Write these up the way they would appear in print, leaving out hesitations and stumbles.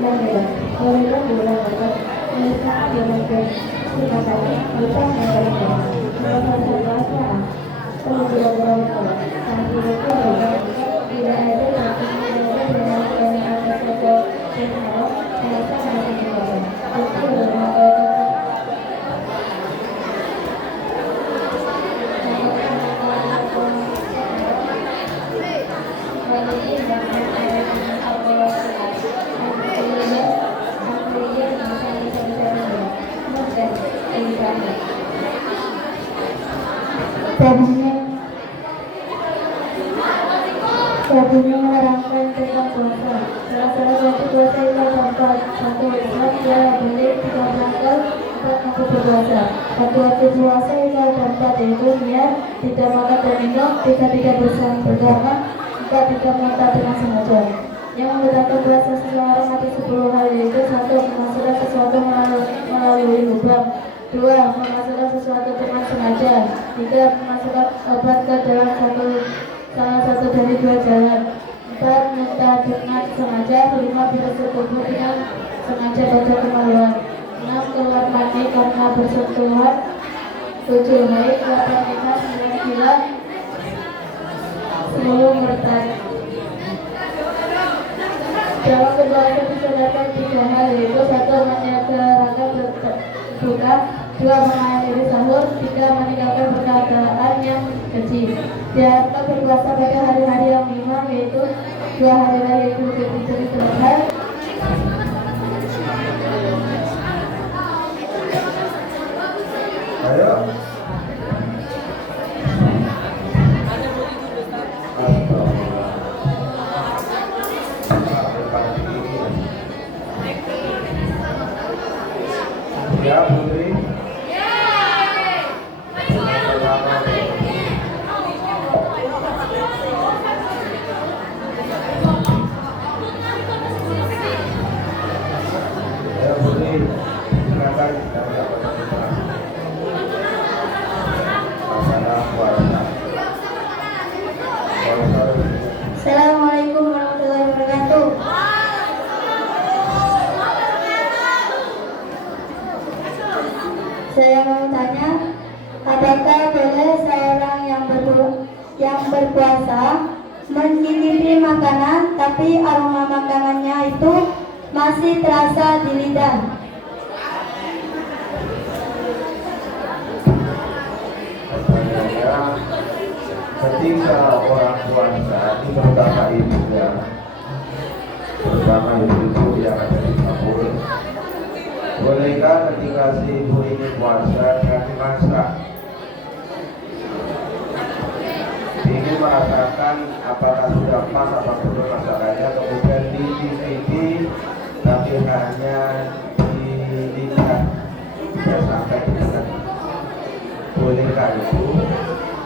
yang bebas. Pemerintah bulan dapat menyesal berbagai silakan kita menjalankan bahasa bahasa penjual berapa sampai itu tidak ada yang dengan kata yang harus bahasa bahasa itu berbagai Sabunnya menerangkan tentang puasa. Salah satu puasa itu tanpa satu Islam ialah boleh 13 kali 4 waktu berpuasa. Satu waktu puasa itu tanpa yaitu niat, tidak makan dan minum, tidak beragama, tidak mata dengan sengaja. Yang membedakan puasa seseorang atau 10 hal yaitu 1. Memasukkan sesuatu melalui lubang. 2. Memasukkan sesuatu dengan sengaja. 3. Memasukkan obat ke dalam salah satu dari 2 jalan. 4. Minta dengan sengaja. 5. Bersetubuh dengan sengaja pada kemaluan. 6. Keluar mani karena bersentuhan. 7. Haid. 8. Nifas. 9. Gila. 10. Murtad. Dalam berpuasa disadarkan 3 hal yaitu 1. Menyegerakan berbuka. 2. Mengakhiri sahur. 3. meninggalkan perkataan yang keji. Diharapkan berpuasa pada hari-hari yang lima yaitu 2 hari raya Idul Fitri dan Adha. Ayo. Ya, Putri. Assalamualaikum warahmatullahi wabarakatuh. Saya mau tanya, apakah boleh seorang yang berpuasa mencicipi makanan tapi aroma makanannya itu masih terasa di lidah? Ketika orang puasa ini terutama ibu ya, terutama ibu yang ada di dapur, bolehkah ketika si ibu ini puasa dengan dimasak, ingin merasakan apakah sudah pas apa belum masakannya, kemudian di tapi hanya di lidah tidak sampai di lidah, bolehkah itu?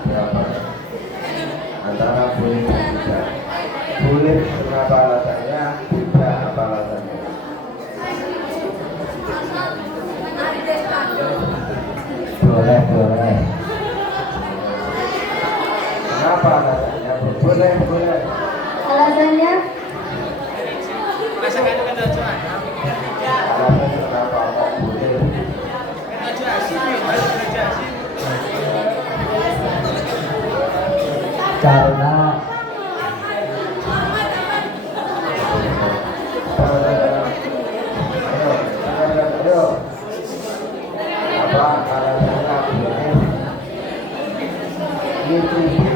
Berapa? Antara boleh dan tidak. Boleh kenapa alasannya, tidak apa alasannya. Boleh. Kenapa alasannya? Boleh. Alasannya? Alasannya kenapa kok boleh? Karena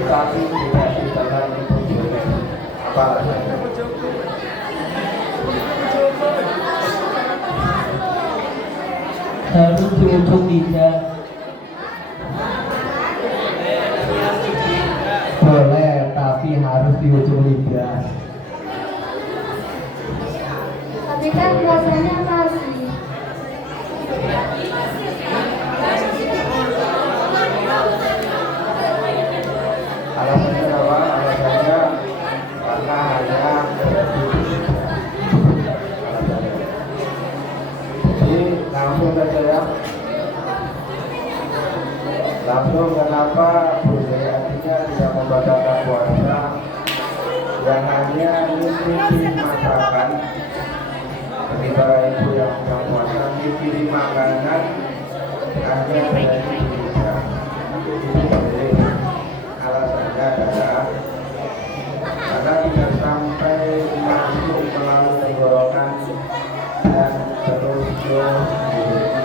tapi tidak ditelan itu boleh. Apa alasannya? harus di ujung lidah. Boleh, tapi harus di ujung lidah. Tapi kan rasanya masih. Alasannya apa? Alasannya karena hanya jadi langsung saja ya. Langsung kenapa budaya artinya tidak membatalkan puasa yang hanya mengikuti masakan bagi para ibu yang sedang puasa diberi makanan hanya dari Indonesia. Itu boleh. Alasannya adalah karena tidak sampai masuk melalui tenggorokan dan terus ke mulut.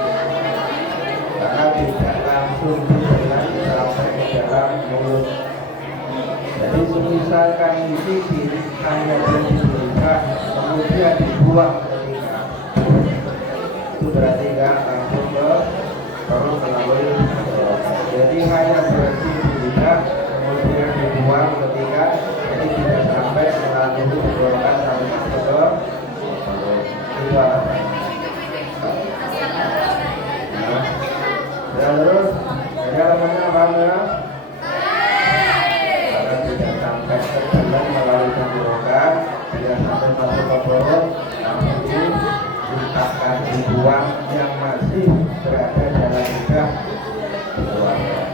Karena tidak langsung diberikan sampai ke dalam mulut. Jadi misalkan ini hanya diberikan kemudian dibuang ketika itu berarti nggak langsung ke perut melalui tenggorokan. Jadi hanya berarti diberikan kemudian dibuang ketika jadi tidak sampai melalui tenggorokan sampai masuk ke perut. Itu alasannya. Nah, dan terus jadi alasannya apa ya? Karena tidak sampai ke dalam melalui tenggorokan, tidak sampai masuk ke perut, namun diletakkan dibuang yang masih berada dalam lidah dikeluarkan.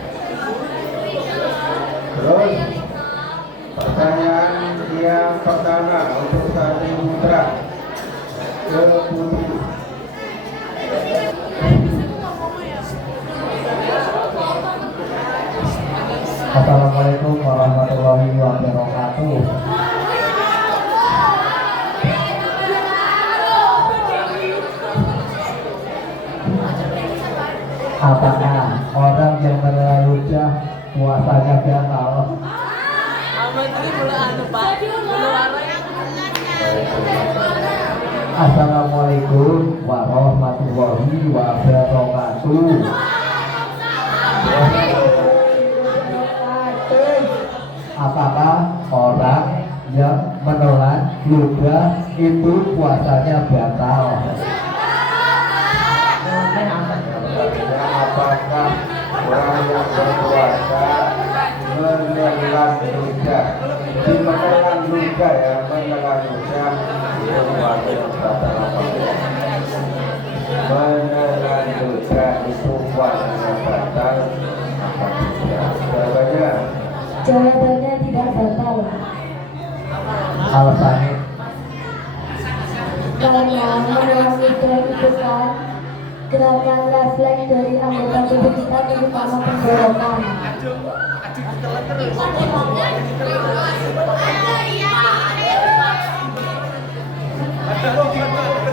Terus pertanyaan yang pertama untuk Sari Putra ke Putri. Assalamualaikum warahmatullahi wabarakatuh. Apakah orang yang menelan ludah puasanya batal? Assalamualaikum warahmatullahi wabarakatuh. Apakah orang yang menelan ludah itu puasanya batal? Apakah orang yang berpuasa menelan ludah? Jadi menelan ludah ya, menelan ludah itu puasa batal apa tidak? Menelan ludah itu puasanya batal apa tidak? Jawabannya? Jawabannya tidak batal. Alasannya? Karena menelan ludah itu kan gerakan refleks dari anggota tubuh kita terutama tenggorokan.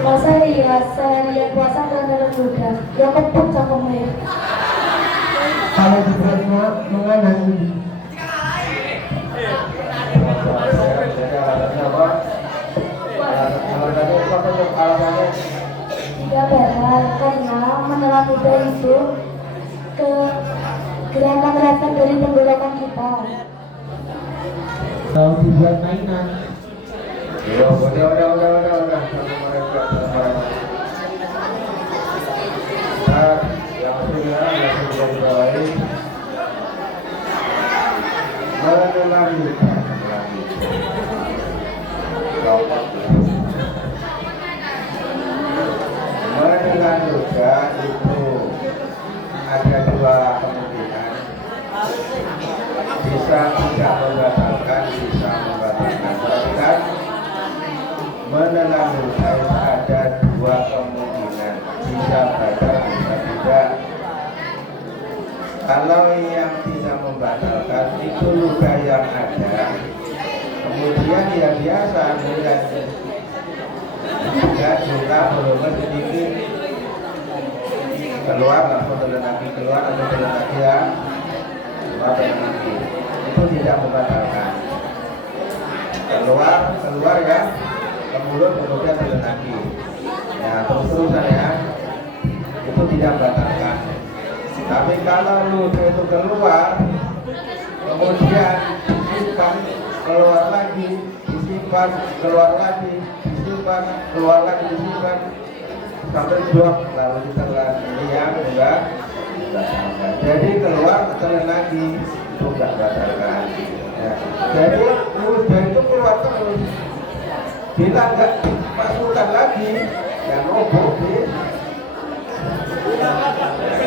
Masa iya seharian puasa menelan ludah, ya kebut cangkemnya. Kalau dibuatnya mengenang ini. Jadi alasannya apa? Alasannya apa tuh? Alasannya Tidak batal karena menelan ludah itu ke gerakan refleks dari tenggorokan kita. Kalau dibuat mainan. udah. Sama mereka. Nah, yang sudah dibawain menelan ludah. Menelan ludah itu ada dua kemungkinan, bisa tidak membatalkan, bisa membatalkan. Berarti kan menelan ludah ada dua kemungkinan, bisa batal, bisa tidak. Kalau yang tidak membatalkan itu ludah yang ada, kemudian ya biasa ya juga belum sedikit keluar langsung telan lagi keluar atau telan lagi ya keluar telan lagi itu tidak membatalkan. Keluar ya ke mulut kemudian telan lagi ya terus-terusan ya itu tidak membatalkan. Tapi kalau ludah itu keluar kemudian disimpan keluar lagi disimpan keluar lagi disimpan keluar lagi disimpan sampai blok lalu ditelan, ini yang enggak batalkan. Jadi keluar telan lagi itu enggak batalkan ya. Jadi ludah itu keluar terus bila enggak masukkan lagi ya numpuk di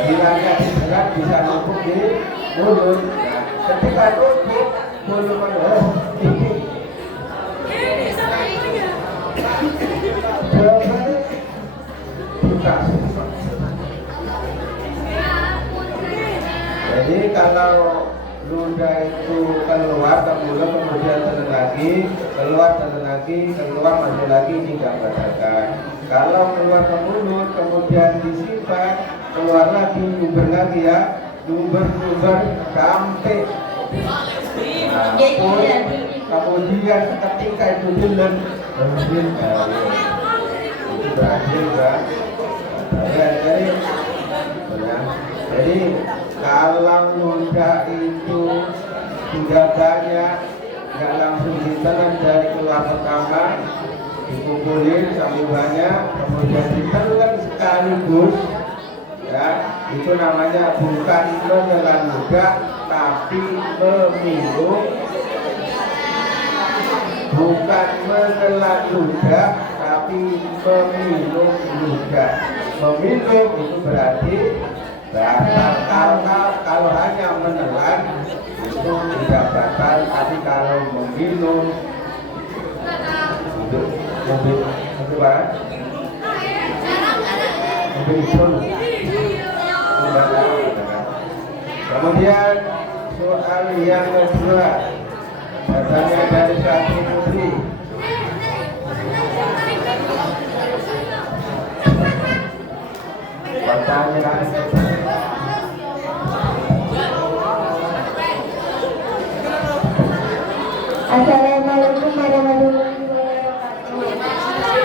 bila enggak diserat bisa numpuk di mulut. Nah, ketika numpuk mulut penuh ini jawabannya kalau ludah itu keluar ke mulut kemudian telan lagi, keluar telan lagi, keluar masuk lagi, tidak batalkan. Kalau keluar ke mulut kemudian disimpan, keluar lagi, nyumber lagi ya, nyumber sampai kemudian ketika itu dilen mungkin itu berakhir kan. Jadi kalau ludah itu sudah banyak, nggak langsung ditelan dari keluar pertama, dikumpulin sampai banyak, kemudian ditelan sekaligus, ya itu namanya bukan menelan ludah, tapi meminum. Bukan menelan ludah, tapi meminum ludah. Meminum itu berarti batal. Kalau hanya menelan itu tidak batal, tapi kalau meminum itu kemudian soal yang kedua datanya dari Sati Putri. Pertanyaan Assalamualaikum warahmatullahi wabarakatuh.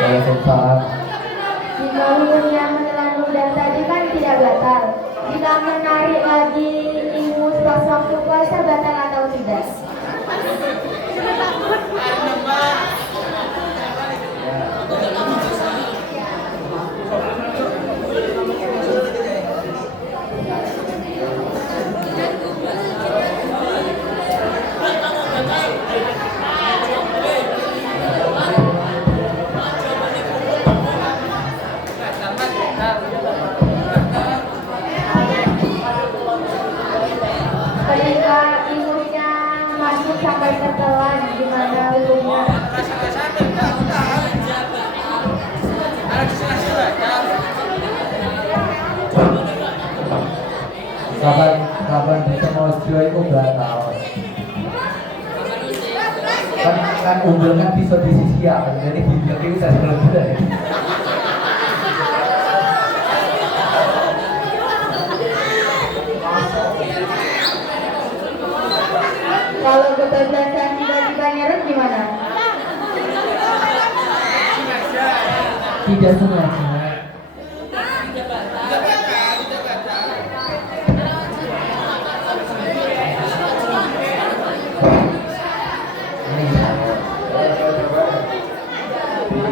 Waalaikumsalam. Jika hukum yang menelan ludah tadi kan tidak batal. Jika menarik lagi ingus pas waktu puasa batal atau tidak? Ketika ingusnya masuk sampai ketelan, gimana hukumnya? Kapan bisa mojo itu batal. Kan umbel kan bisa disisiakan, jadi bibir itu bisa selesai. Kalau kebablasan tiba-tiba nyeret gimana? Tidak sengaja.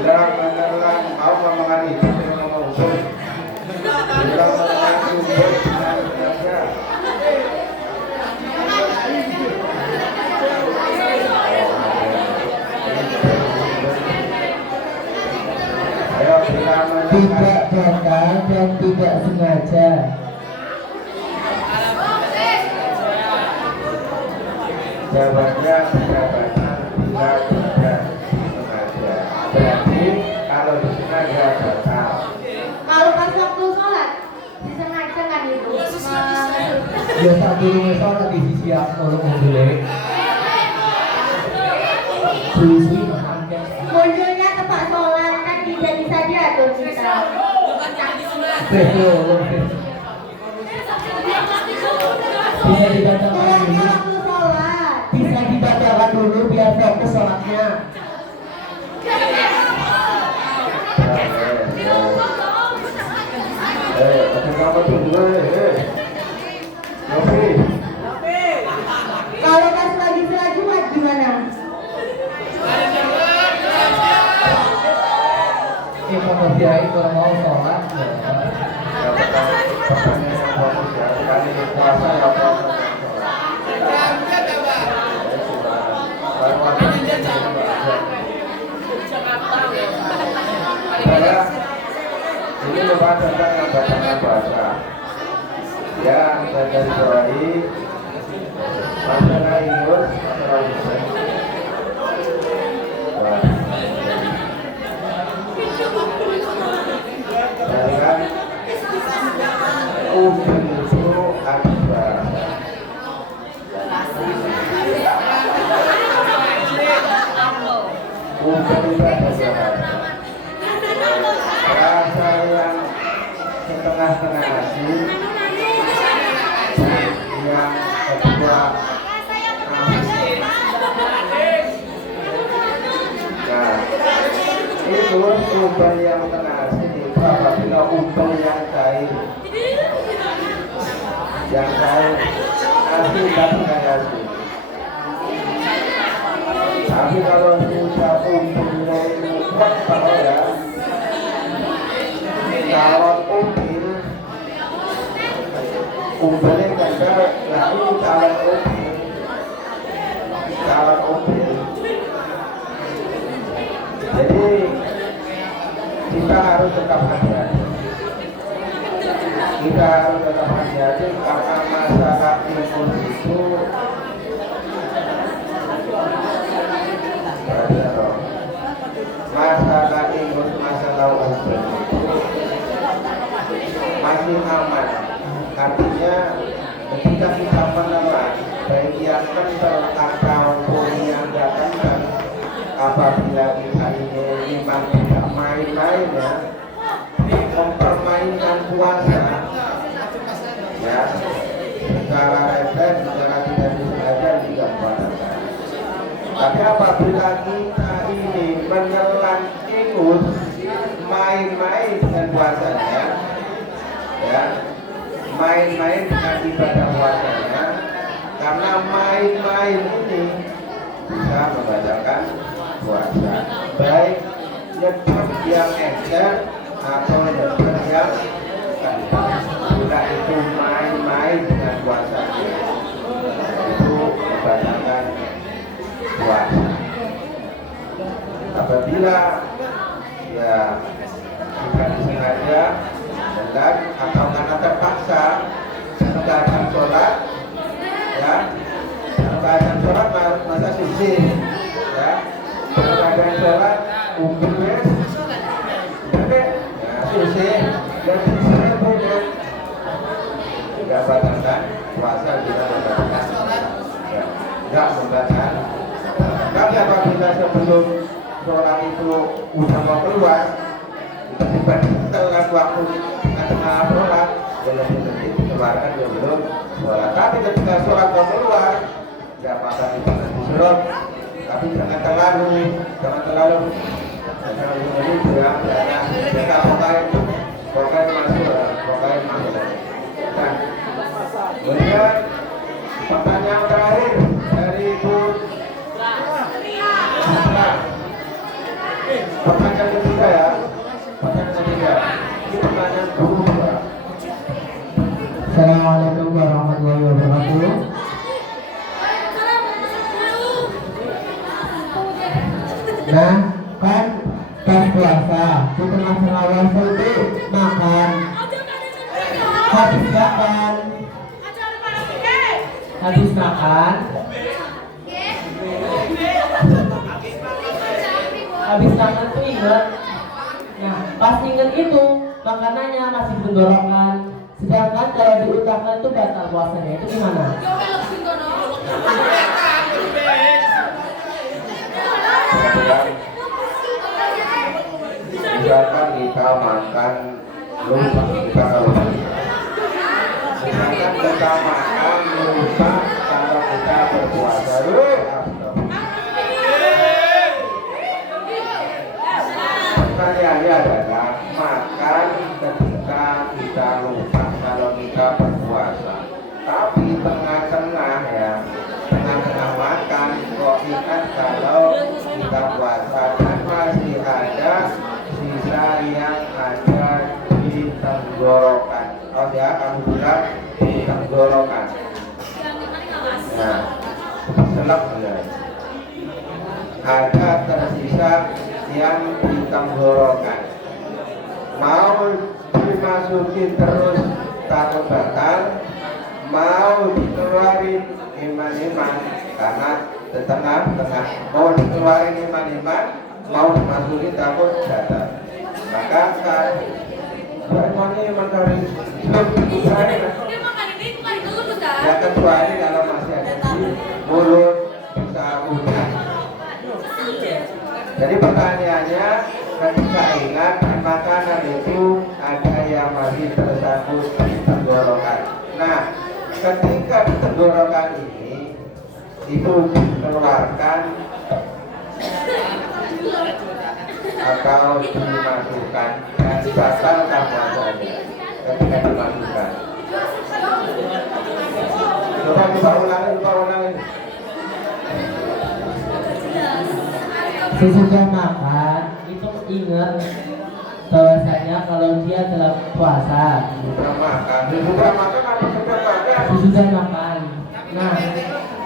bilang menelan mau ngomongan itu ngomong hukum. Bilang menelan hukum dengan sengaja. Tidak batal dan tidak sengaja. Jawabnya tidak batal bila tidak sengaja. Berarti kalau disengaja batal. Kalau pas waktu sholat disengaja kan itu? Ya satu rumah sholat di sisi orang mobilnya. Suwi Munculnya tempat sholat kan bisa diatur kita. Bisa dibatalkan dulu. Waktu sholat. Bisa dibatalkan dulu biar fokus sholatnya. Kamu tunggu, Novi. Kalau pas lagi sholat Jumat gimana? Kita berdiai kalau mau sholat. Ini membahas tentang batalnya puasa. Yang saya garis bawahi masalah ingus, masalah usaha. Jangan ubin itu akbar. umpel itu ada dua rasa yang setengah-setengah asin, yang kedua asin. Nah, itu umpel yang tengah asin itu apabila umpel yang cair asin tapi kayak asin. Tapi kalau sudah umpelnya ini kental ya, kalau umpelnya kental, nah ini calon umpel. Jadi kita harus tetap hati-hati. Karena masalah imun itu masalah umpel masih aman. Artinya ketika kita menelan baik yang kental ataupun yang tidak kental, apabila kita ini memang tidak main-main ya, mempermainkan puasa ya, secara refleks, secara tidak disengaja juga membatalkan. Tapi apabila kita ini menelan ingus, main-main dengan puasanya ya, main-main dengan ibadah puasanya, karena main-main ini bisa membatalkan puasa, baik nyebut yang encer atau nyebut yang bila itu main-main dengan puasanya, itu membatalkan puasa. Apabila ya tidak disengaja dan atau karena terpaksa keadaan sholat ya, keadaan sholat masa sisi ya, keadaan sholat umumnya ya sisi dan sisi punya tidak batalkan puasa, tidak membatalkan ya, tidak membatalkan. Tapi apabila sebelum sholat itu udah mau keluar, tiba-tiba telat waktu tengah sholat, dan lebih dikeluarkan sebelum sholat. Tapi ketika sholat mau keluar, tidak apa-apa itu nanti sholat, tapi jangan terlalu ini bilang kita pokoknya masuk. Nah, kemudian pertanyaan terakhir dari Ibu Citra. Pertanyaan ketiga ya. Ini pertanyaan guru ya. Assalamualaikum warahmatullahi wabarakatuh. Nah, kan pas puasa di tengah-tengah puasa itu makan, habis makan tuh inget. Nah, pas inget itu makanannya masih di tenggorokan, sedangkan kalau diucapkan itu batal puasanya, itu gimana? Misalkan kita makan lupa, kita lupa. Misalkan kita makan lupa kalau kita berpuasa. Pertanyaannya adalah makan ketika kita lupa kalau kita berpuasa. Tapi tengah-tengah ya, tengah-tengah makan kok ingat kalau kita puasa dan masih ada sisa yang ada di tenggorokan. Oh ya, kamu bilang di tenggorokan. Nah, selak ya. Ada tersisa yang di tenggorokan. Mau dimasukin terus takut batal, mau dikeluarin iman-iman karena tengah-tengah mau dikeluarin iman-iman, mau dimasukin takut batal. Maka kan ini mencari ya, kecuali kalau masih ada di mulut bisa udah Jadi pertanyaannya, ketika ingat makanan itu ada yang masih tersangkut di tenggorokan. Nah, ketika di tenggorokan ini itu dikeluarkan atau dimasukkan dan batalkan puasanya ketika dimasukkan. Coba ulangi. Sesudah makan itu ingat bahwasanya kalau dia dalam puasa. Sudah makan atau sudah makan? Sesudah makan. Nah,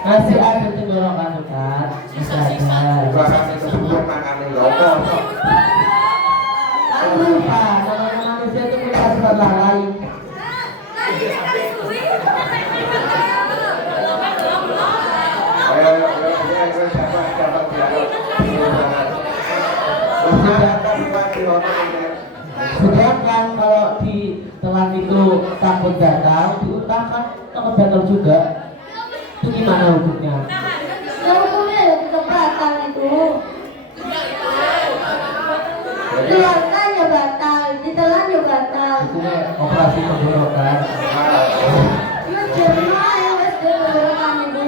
masih ada tenggorokan Ustaz. Masih ada. Bahkan itu sudah makan loh. Kan lupa, namanya manusia itu punya sifat lalai. Sedangkan kalau di telan itu takut gatal, diutahkan takut gatal juga. Itu gimana hukumnya? Hukumnya ya tetap batal itu. Keluarkan ya batal, ditelan ya batal. Hukumnya operasi tenggorokan. Ya jerman ya wes tenggorokan itu.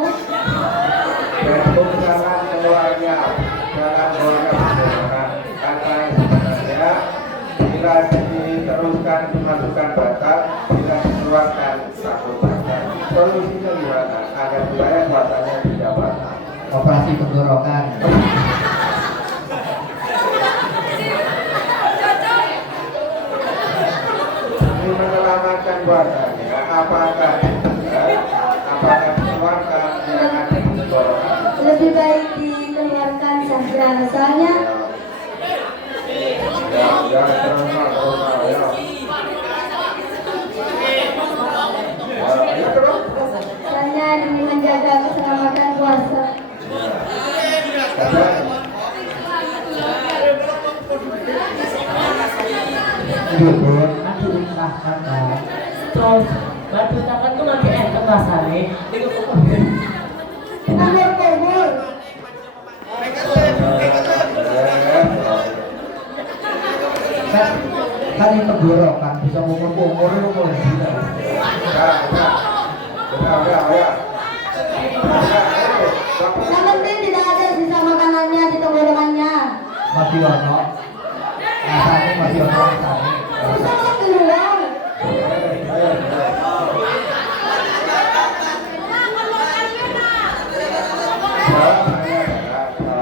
Jangan keluarnya dalam tenggorokan. Karena sebenarnya bila diteruskan dimasukkan batal, bila dikeluarkan takut batal. Solusinya gimana? Agar supaya puasanya tidak batal. Operasi tenggorokan. Ini menyelamatkan puasanya. Apakah dikeluarkan yang ada di tenggorokan? Lebih baik dikeluarkan sambil alasannya. Ya, terus. Ya, terus. Hanya demi menjaga keselamatan puasa. Duduk, aduh utahkan kan. Terus, batu utahkan tuh makin enak rasanya. Kumur-kumur. Kan ini tenggorokan bisa umur itu boleh juga. Yang penting tidak ada sisa makanannya di tenggorokannya. Masih ono. Rasanya masih ono rasanya. Bisa kok keluar.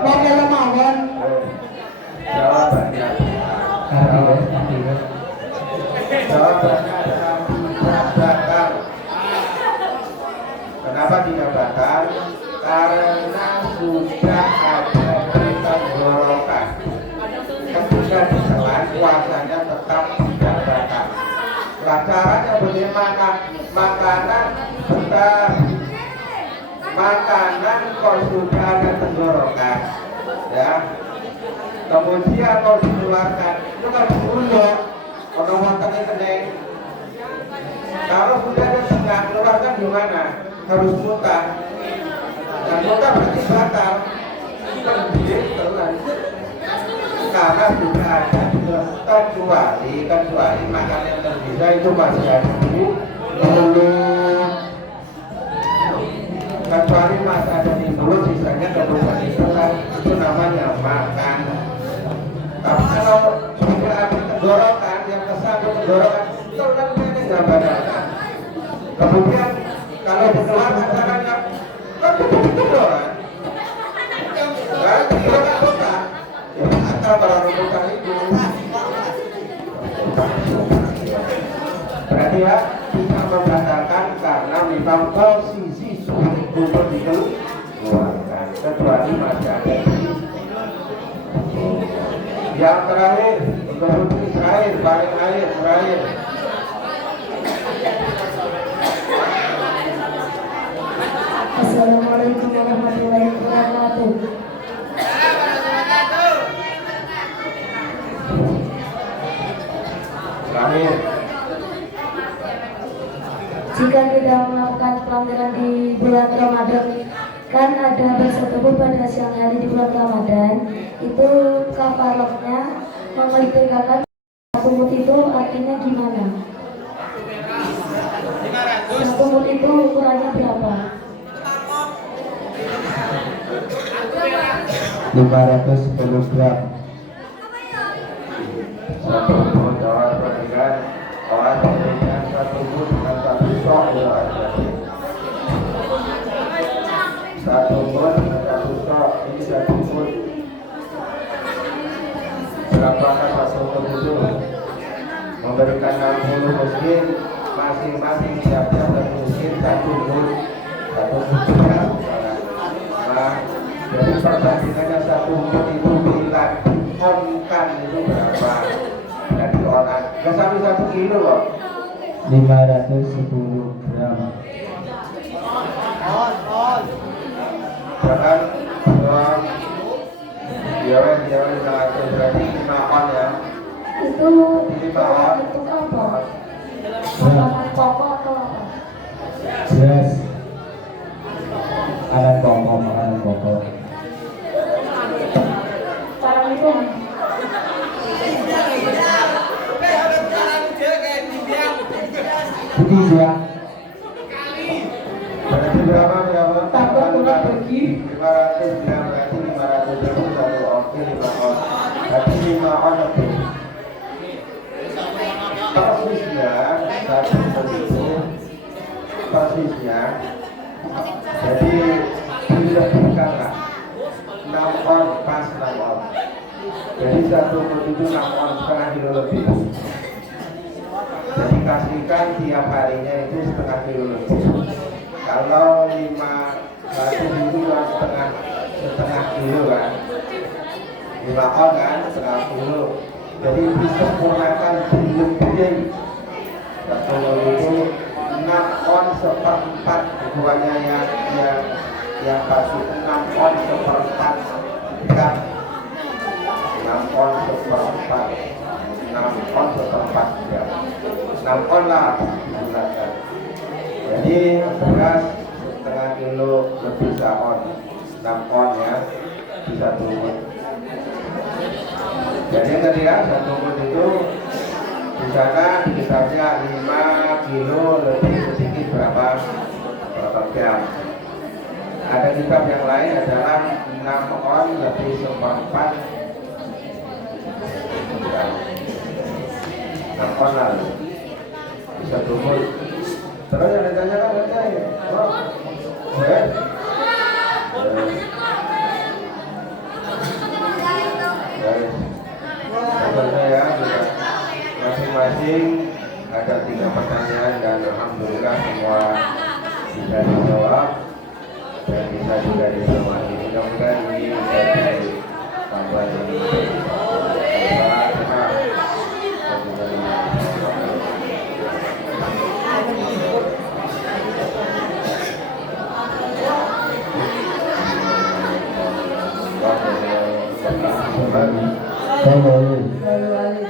Bapak Lemawan. Jawabannya adalah tidak batal. Kenapa tidak batal? Karena sudah ada di tenggorokan. Ketika ditelan, puasanya tetap tidak batal. Nah, caranya bagaimana? Makanan kalau sudah ada tenggorokan, ya. Kemudian kalau dikeluarkan, itu kan diulur, kalau matangnya kening. Kalau sudah ada tengah, keluarkan gimana? Harus muntah. Dan muntah berarti batal. Telan. Karena sudah ada kecuali makanan yang tersisa itu masih ada di mulut. Kecuali masih ada di mulut, sisanya kemudian ditelan, itu namanya makan. Tapi kalau sudah ada tenggorokan, yang kesangkut tenggorokan, telan ini nggak batalkan. Kemudian kalau dikeluarkan caranya, kan begitu doang. Kan dikeluarkan bukan, ya batal kalau bukan itu. Berarti ya bisa membatalkan karena memang posisi sulit untuk dikeluarkan, kecuali masih ada. Yang terakhir, untuk terakhir, paling terakhir. Assalamualaikum warahmatullahi wabarakatuh. Terakhir. Jika tidak melakukan pelanggaran di bulan Ramadan, kan ada bersetubuh pada siang hari di bulan Ramadan, itu kafarotnya memerdekakan satu mut itu artinya gimana? Satu mut itu ukurannya berapa? 510 gram. Satu mut orang berikan orang berikan satu mut dengan satu sok ya. Satu mut dengan satu sok ini satu mut. Berapakah satu mut itu? Memberikan 60 miskin, masing-masing siap-siap dan miskin satu mut juga. Nah, jadi perbandingannya satu mut itu bila dikonkan itu berapa? Dari orang nggak sampai 1 kilo loh. 510 gram. Jangan diawen satu berarti 5 on ya. Itu 5 on. itu apa? Makanan pokok atau apa? Jelas. Makanan pokok. Cara itu Ketiga. Berarti berapa? Tambah kurang pergi 500 gram berarti 500 gram satu oke 5 on. Berarti 5 on lebih. Persisnya satu begitu. Persisnya. Jadi dilebihkan lah 6 on pas 6 on. Jadi satu mut itu 6 on setengah kilo lebih. Jadi kasihkan tiap harinya itu setengah kilo lebih. Kalau 5 satu itu setengah kilo kan, 5 on kan setengah kilo. Jadi disempurnakan lebih. Satu on itu 6 on seperempat ukurannya yang pasti 6 on seperempat gram. 6 on seperempat 6 on seperempat gram. 6 on lah digunakan. Jadi beras setengah kilo lebih on 6 on ya bisa turun. Jadi yang tadi ya satu mut itu di sana sekitarnya 5 kilo lebih sedikit berapa gram. Ada kitab yang lain adalah 6 on lebih seperempat gram. 6 on lah bisa turun. Terus yang ditanyakan aja ya. Oh, ya. Sebenarnya ya, masing-masing ada 3 pertanyaan dan alhamdulillah semua bisa dijawab dan bisa juga diselesaikan. Mudah-mudahan ini menjadi tambahan yang Saya